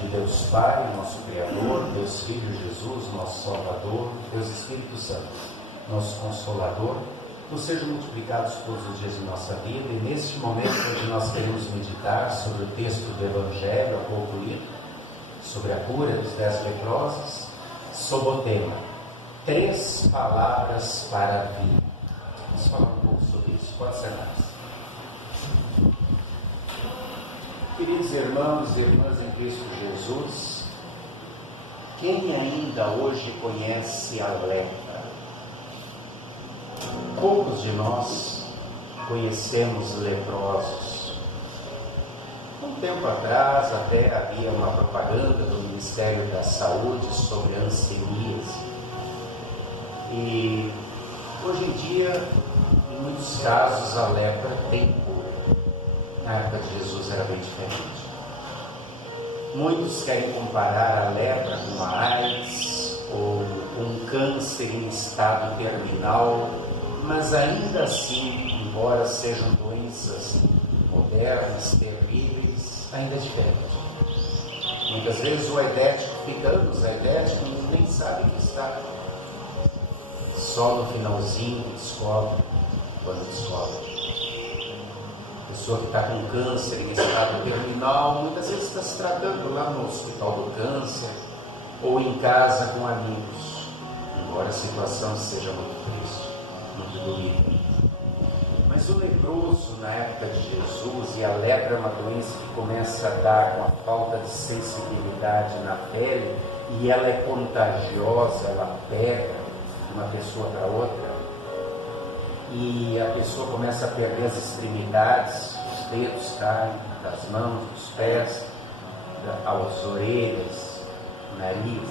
de Deus Pai, nosso Criador, Deus Filho Jesus, nosso Salvador, Deus Espírito Santo, nosso Consolador, nos sejam multiplicados todos os dias de nossa vida. E neste momento onde nós queremos meditar sobre o texto do Evangelho, há pouco lido, sobre a cura dos 10 leprosos, sob o tema 3 palavras para a vida. Vamos falar um pouco sobre isso, pode ser mais. Queridos irmãos e irmãs em Cristo Jesus, quem ainda hoje conhece a lepra? Poucos de nós conhecemos leprosos. Um tempo atrás até havia uma propaganda do Ministério da Saúde sobre a hanseníase. E hoje em dia, em muitos casos, a lepra tem cura. Na época de Jesus era bem diferente. Muitos querem comparar a lepra com a AIDS ou um câncer em estado terminal, mas ainda assim, embora sejam doenças modernas, terríveis, ainda é diferente. Muitas vezes o aidético fica anos aidético e nem sabe que está. Só no finalzinho que descobre, quando descobre. A pessoa que está com câncer em estado terminal, muitas vezes está se tratando lá no hospital do câncer ou em casa com amigos, embora a situação seja muito triste, muito doída. Mas o leproso na época de Jesus, e a lepra é uma doença que começa a dar com a falta de sensibilidade na pele, e ela é contagiosa, ela pega de uma pessoa para outra, e a pessoa começa a perder as extremidades, os dedos caem das mãos, dos pés, as orelhas, o nariz,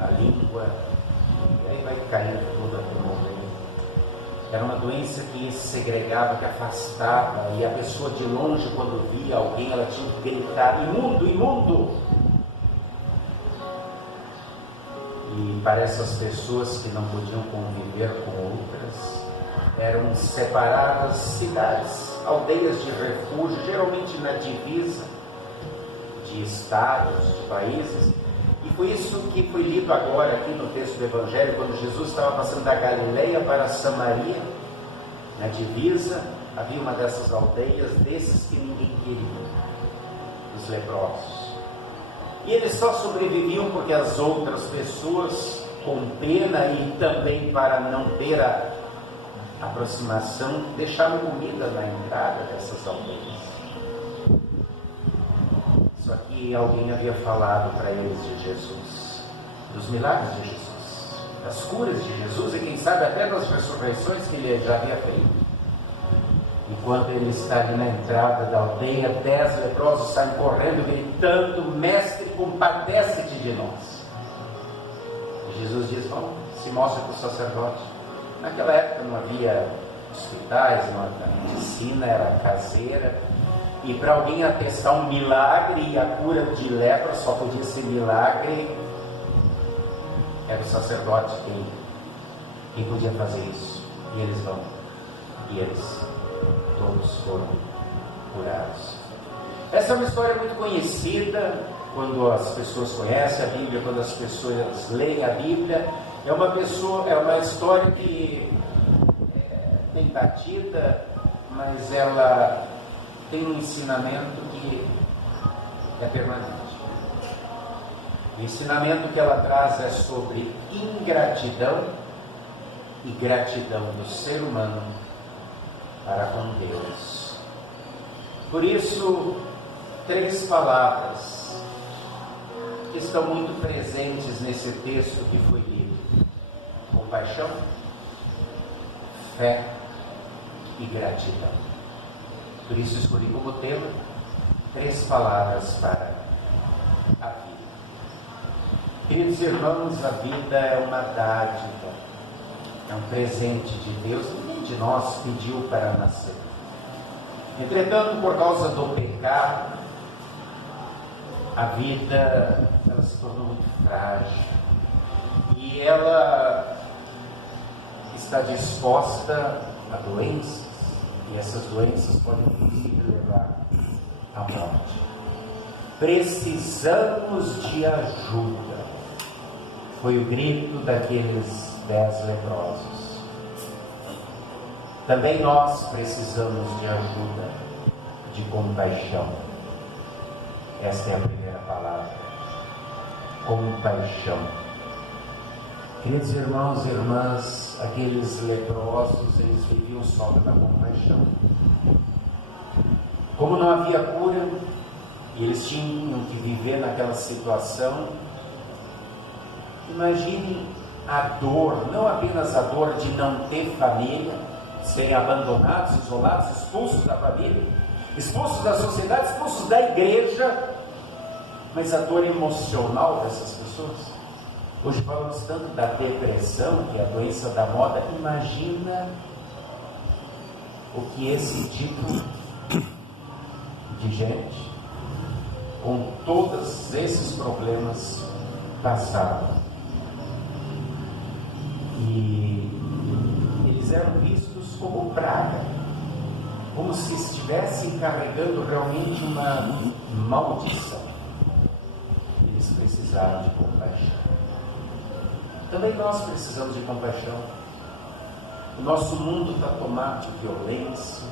a língua, e aí vai caindo tudo até morrer. Era uma doença que se segregava, que afastava, e a pessoa de longe, quando via alguém, ela tinha que gritar: imundo, imundo! E para essas pessoas que não podiam conviver com outras, eram separadas cidades, aldeias de refúgio, geralmente na divisa de estados, de países. E foi isso que foi lido agora aqui no texto do Evangelho, quando Jesus estava passando da Galileia para Samaria, na divisa, havia uma dessas aldeias, desses que ninguém queria, os leprosos. E eles só sobreviviam porque as outras pessoas, com pena e também para não ter a aproximação, deixaram comida na entrada dessas aldeias. Só que alguém havia falado para eles de Jesus, dos milagres de Jesus, das curas de Jesus e quem sabe até das ressurreições que ele já havia feito. E quando ele está ali na entrada da aldeia, 10 leprosos saem correndo, gritando: mestre, compadece-te de nós. E Jesus diz: bom, se mostra para o sacerdote. Naquela época não havia hospitais, a medicina era caseira, e para alguém atestar um milagre, e a cura de lepra só podia ser milagre, era o sacerdote quem podia fazer isso. E eles vão, e eles todos foram curados. Essa é uma história muito conhecida quando as pessoas conhecem a Bíblia, quando as pessoas leem a Bíblia. É uma história que é bem batida, mas ela tem um ensinamento que é permanente. O ensinamento que ela traz é sobre ingratidão e gratidão do ser humano para com Deus. Por isso, 3 palavras que estão muito presentes nesse texto que foi lido: compaixão, fé e gratidão. Por isso escolhi como tema 3 palavras para a vida. Queridos irmãos, a vida é uma dádiva, é um presente de Deus. Ninguém de nós pediu para nascer. Entretanto, por causa do pecado, a vida ela se tornou muito frágil e ela está disposta a doenças, e essas doenças podem inclusive levar à morte. precisamos de ajuda. Foi o grito daqueles 10 leprosos. Também nós precisamos de ajuda, de compaixão. Esta é a primeira palavra: compaixão. Queridos irmãos e irmãs, aqueles leprosos, eles viviam só pela compaixão. Como não havia cura, e eles tinham que viver naquela situação, imagine a dor, não apenas a dor de não ter família, serem abandonados, isolados, expulsos da família, expulsos da sociedade, expulsos da igreja, mas a dor emocional dessas pessoas. Hoje falamos tanto da depressão, que é a doença da moda. Imagina o que esse tipo de gente, com todos esses problemas, passaram. E eles eram vistos como praga, como se estivessem carregando realmente uma maldição. Eles precisaram de compaixão. Também nós precisamos de compaixão. O nosso mundo está tomado de violência,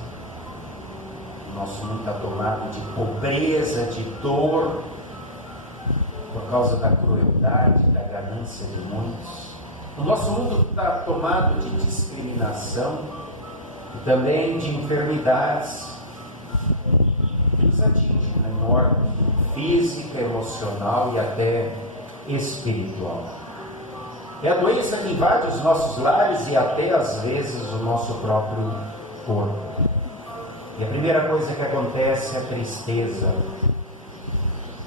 o nosso mundo está tomado de pobreza, de dor, por causa da crueldade, da ganância de muitos. O nosso mundo está tomado de discriminação e também de enfermidades que nos atingem na morte física, emocional e até espiritual. É a doença que invade os nossos lares e até às vezes o nosso próprio corpo. E a primeira coisa que acontece é a tristeza.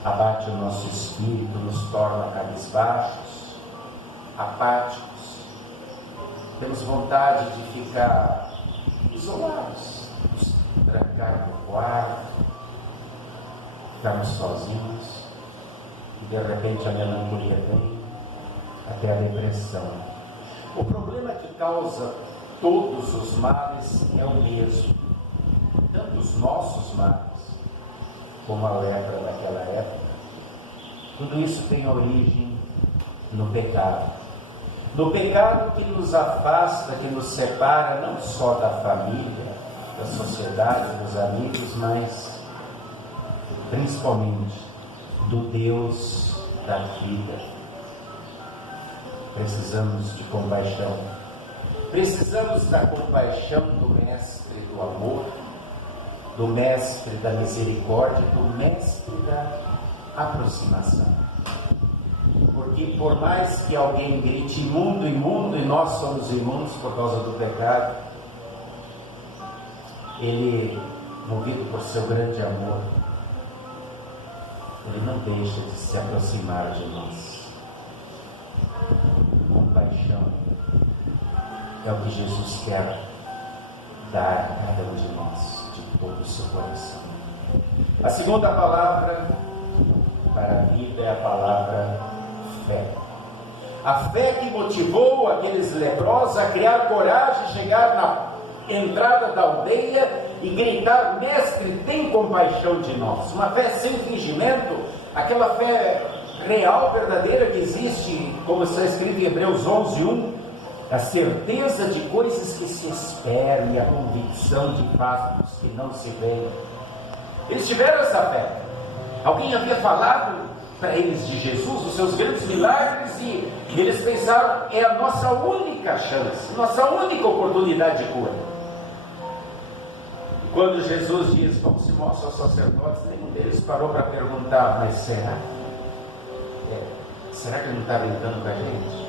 Abate o nosso espírito, nos torna cabisbaixos, apáticos. Temos vontade de ficar isolados, nos trancar no quarto, ficarmos sozinhos, e de repente a melancolia vem, até a depressão. O problema que causa todos os males é o mesmo, tanto os nossos males como a lepra daquela época. Tudo isso tem origem no pecado. No pecado que nos afasta, que nos separa não só da família, da sociedade, dos amigos, mas principalmente do Deus da vida. Precisamos de compaixão. Precisamos da compaixão do Mestre do amor, do Mestre da misericórdia, do Mestre da aproximação. Porque por mais que alguém grite imundo, imundo, e nós somos imundos por causa do pecado, ele, movido por seu grande amor, ele não deixa de se aproximar de nós. Compaixão é o que Jesus quer dar a cada um de nós, de todo o seu coração. A segunda palavra para a vida é a palavra fé. A fé que motivou aqueles leprosos a criar coragem, chegar na entrada da aldeia e gritar: Mestre, tem compaixão de nós. Uma fé sem fingimento, aquela fé real, verdadeira, que existe, como está escrito em Hebreus 11:1, a certeza de coisas que se esperam e a convicção de fatos que não se veem. Eles tiveram essa fé. Alguém havia falado para eles de Jesus, os seus grandes milagres, e eles pensaram: é a nossa única chance, nossa única oportunidade de cura. E quando Jesus diz: vamos se mostrar aos sacerdotes, nenhum deles parou para perguntar: mas será? Será que ele não está brincando com a gente?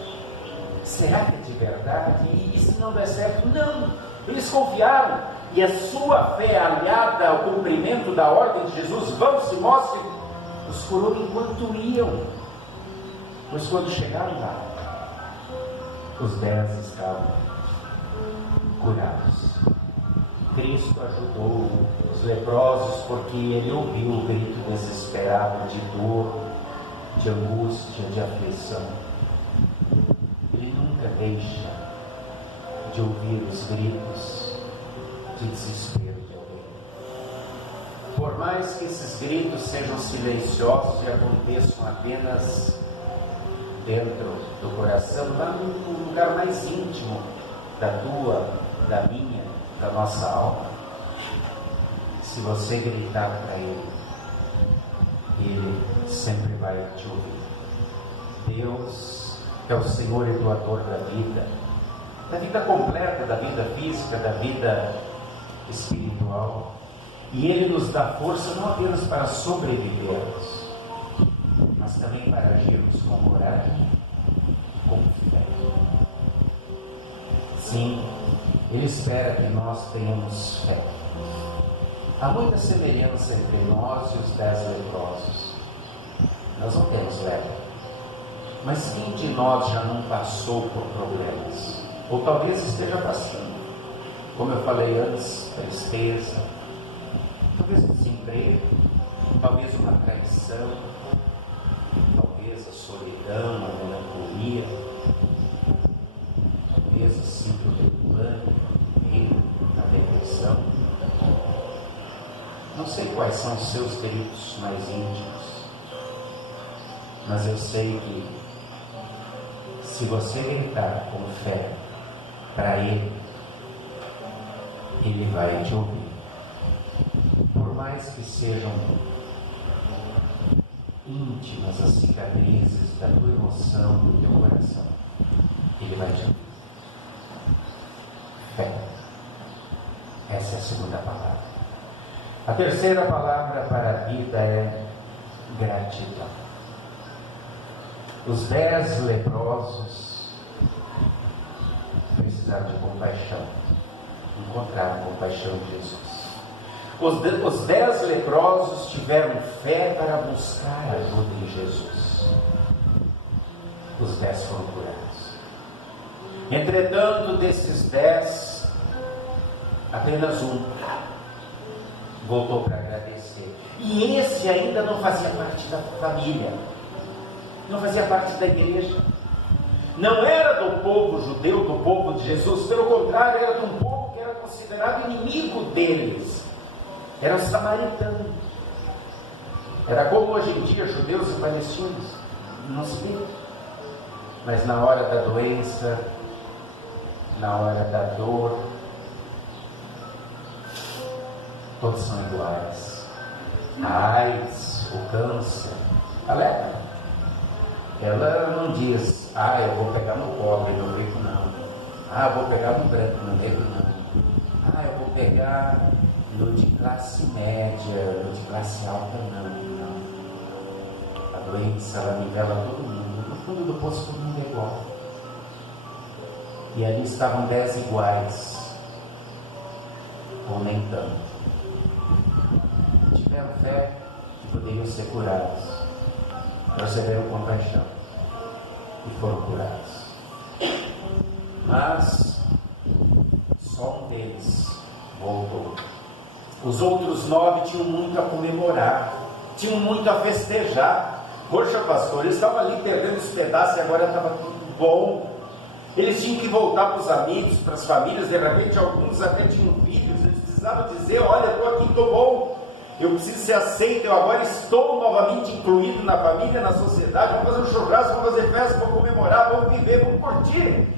Será que é de verdade? E se não der certo? Não! Eles confiaram, e a sua fé, aliada ao cumprimento da ordem de Jesus, vão, se mostrem, os curou enquanto iam. Pois quando chegaram lá, os 10 estavam curados. Cristo ajudou os leprosos porque ele ouviu o grito desesperado de dor, de angústia, de aflição. Ele nunca deixa de ouvir os gritos de desespero de alguém. Por mais que esses gritos sejam silenciosos e aconteçam apenas dentro do coração, lá no lugar mais íntimo da tua, da minha, da nossa alma, se você gritar para Ele, Ele sempre vai te ouvir. Deus é o Senhor e doador da vida completa, da vida física, da vida espiritual. E Ele nos dá força não apenas para sobrevivermos, mas também para agirmos com coragem e com fé. Sim, Ele espera que nós tenhamos fé. Há muita semelhança entre nós e os 10 leprosos. Nós não temos lepra. Mas quem de nós já não passou por problemas? Ou talvez esteja passando. Como eu falei antes, tristeza, talvez um desemprego, talvez uma traição, talvez a solidão, a melancolia, talvez a síndrome do pânico, a depressão. Não sei quais são os seus gritos mais íntimos, mas eu sei que se você gritar com fé para Ele, Ele vai te ouvir. Por mais que sejam íntimas as cicatrizes da tua emoção, do teu coração, Ele vai te ouvir. Fé. Essa é a segunda palavra. A terceira palavra para a vida é gratidão. Os 10 leprosos precisaram de compaixão, encontraram compaixão de Jesus. Os 10 leprosos tiveram fé para buscar ajuda em Jesus. Os 10 foram curados. Entretanto, desses 10, apenas um voltou para agradecer. E esse ainda não fazia parte da família, não fazia parte da igreja, não era do povo judeu, do povo de Jesus, pelo contrário, era de um povo que era considerado inimigo deles, era samaritano. Era como hoje em dia judeus e palestinos, não se vê. Mas na hora da doença, na hora da dor, todos são iguais. A AIDS, o câncer, a lepra, ela não diz: ah, eu vou pegar no pobre, no rico não. Ah, eu vou pegar no branco, no negro não. Ah, eu vou pegar no de classe média, no de classe alta não. A doença, ela nivela todo mundo. No fundo do poço todo mundo é igual. E ali estavam 10 iguais, ou nem tanto. Tiveram fé que poderiam ser curados, receberam compaixão e foram curados. Mas só um deles voltou. Os outros 9 tinham muito a comemorar, tinham muito a festejar. Poxa, pastor, eles estavam ali perdendo os pedaços e agora estava tudo bom. Eles tinham que voltar para os amigos, para as famílias. De repente alguns até tinham filhos. Eles precisavam dizer: olha, estou aqui, estou bom, eu preciso ser aceito, eu agora estou novamente incluído na família, na sociedade. Vamos fazer um churrasco, vamos fazer festa, vamos comemorar, vamos viver, vamos curtir.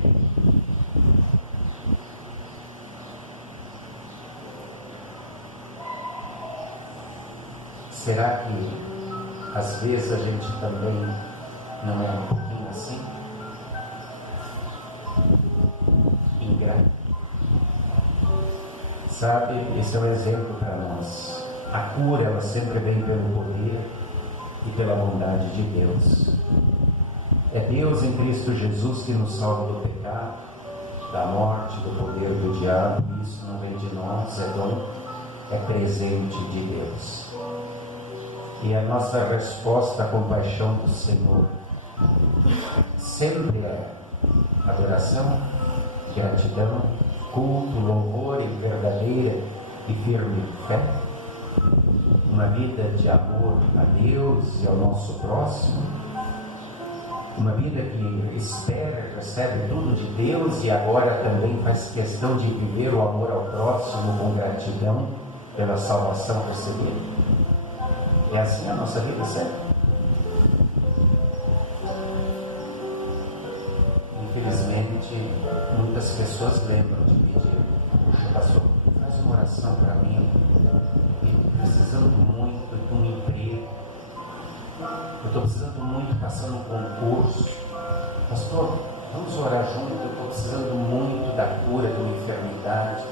Será que às vezes a gente também não é um pouquinho assim? Ingrato. Sabe, esse é um exemplo para nós. A cura, ela sempre vem pelo poder e pela bondade de Deus. É Deus em Cristo Jesus que nos salva do pecado, da morte, do poder do diabo. Isso não vem de nós, é dom, é presente de Deus. E a nossa resposta à compaixão do Senhor sempre é adoração, gratidão, culto, louvor e verdadeira e firme fé. Uma vida de amor a Deus e ao nosso próximo. Uma vida que espera, recebe tudo de Deus e agora também faz questão de viver o amor ao próximo com gratidão. pela salvação recebida? É assim a nossa vida, sério? Infelizmente, muitas pessoas lembram de pedir: puxa, pastor, faz uma oração para mim, eu estou precisando muito de um emprego, eu estou precisando muito passar no concurso. Pastor, vamos orar junto, eu estou precisando muito da cura de uma enfermidade,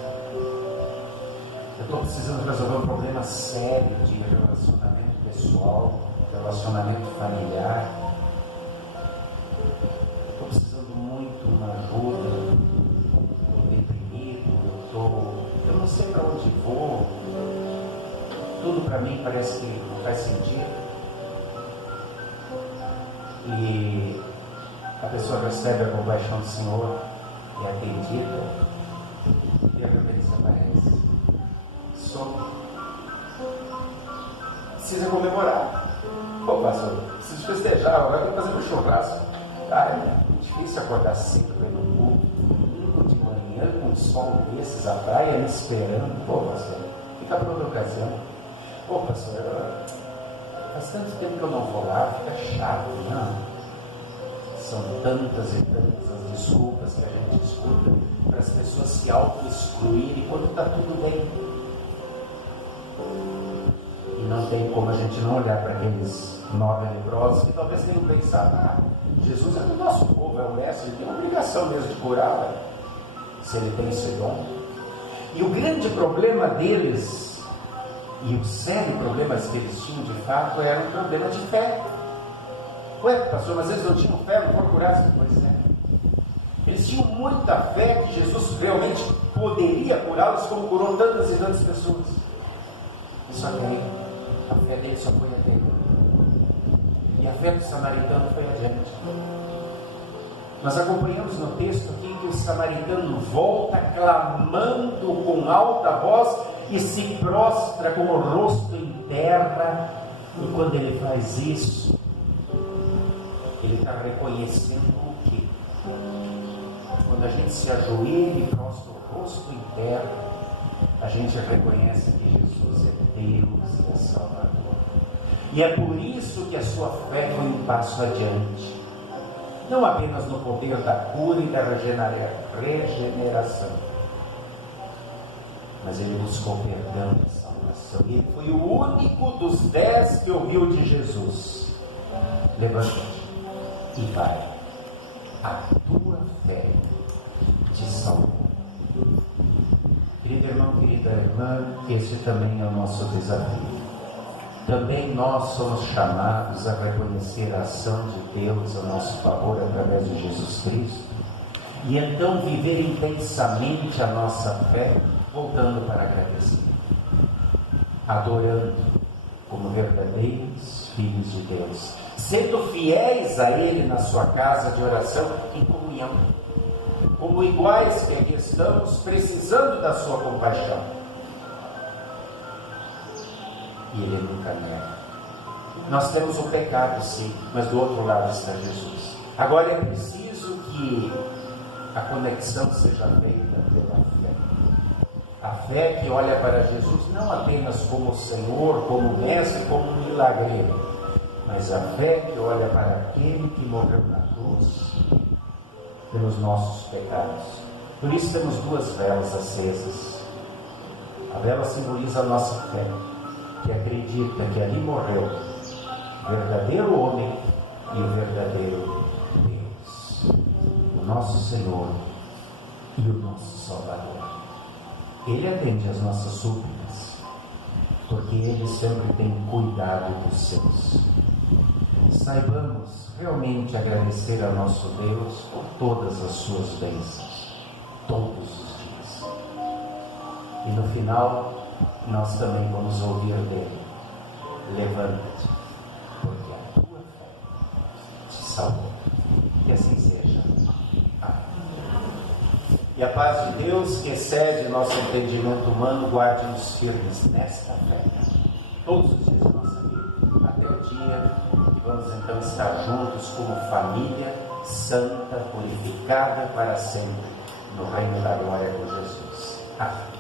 eu estou precisando resolver um problema sério de relacionamento pessoal, relacionamento familiar, estou precisando muito de uma ajuda, estou deprimido, eu não sei para onde vou, tudo para mim parece que não faz sentido. E a pessoa recebe a compaixão do Senhor, é atendida, e a repente desaparece. Some. Precisa comemorar. Pô, pastor, preciso festejar, agora eu estou fazendo um churrasco. É muito difícil acordar cedo para ir no culto, domingo de manhã, com um sol desses, a praia me esperando. Pô, pastor, fica por outra ocasião. Pô, pastor, faz tanto tempo que eu não vou lá, fica chato, não? São tantas e tantas as desculpas que a gente escuta para as pessoas se auto-excluírem quando está tudo bem. E não tem como a gente não olhar para aqueles 9 leprosos que talvez tenham pensado: Jesus é do nosso povo, é o mestre, ele tem a obrigação mesmo de curar, se ele tem esse dom. E o grande problema deles, e o sério problema que eles tinham de fato, era um problema de fé. Ué, pastor, mas eles não tinham fé, não foram curados depois, né? Eles tinham muita fé que Jesus realmente poderia curá-los, como curou tantas e tantas pessoas. Só que aí, a fé dele só foi até ele. E a fé do samaritano foi adiante. Nós acompanhamos no texto aqui que o samaritano volta clamando com alta voz e se prostra com o rosto em terra. E quando ele faz isso, ele está reconhecendo o quê? Quando a gente se ajoelha e prostra o rosto em terra, a gente reconhece que Jesus é Deus e é Salvador. E é por isso que a sua fé foi um passo adiante. Não apenas no poder da cura e da regeneração, mas ele buscou perdão e salvação. E ele foi o único dos 10 que ouviu de Jesus: levanta-te e vai, a tua fé te salvou. Querido irmão, querida irmã, este também é o nosso desafio. Também nós somos chamados a reconhecer a ação de Deus a nosso favor através de Jesus Cristo, e então viver intensamente a nossa fé, voltando para agradecer, adorando como verdadeiros filhos de Deus, sendo fiéis a Ele na sua casa de oração, em comunhão, como iguais que aqui estamos, precisando da sua compaixão. E Ele nunca nega. Nós temos o pecado, sim, mas do outro lado está Jesus. Agora é preciso que a conexão seja feita pela fé. A fé que olha para Jesus não apenas como Senhor, como Mestre, como um milagreiro, mas a fé que olha para aquele que morreu na cruz pelos nossos pecados. Por isso temos 2 velas acesas. A vela simboliza a nossa fé, que acredita que ali morreu o verdadeiro homem e o verdadeiro Deus, o nosso Senhor e o nosso Salvador. Ele atende às nossas súplicas, porque Ele sempre tem cuidado dos seus. Saibamos realmente agradecer a nosso Deus por todas as suas bênçãos, todos os dias. E no final, nós também vamos ouvir dele: levanta-te, porque a tua fé te salvou. Que assim seja. Amém. E a paz de Deus, que excede nosso entendimento humano, guarde-nos firmes nesta fé, todos os dias da nossa vida, até o dia que vamos então estar juntos como família santa, purificada para sempre, no reino da glória de Jesus. Amém.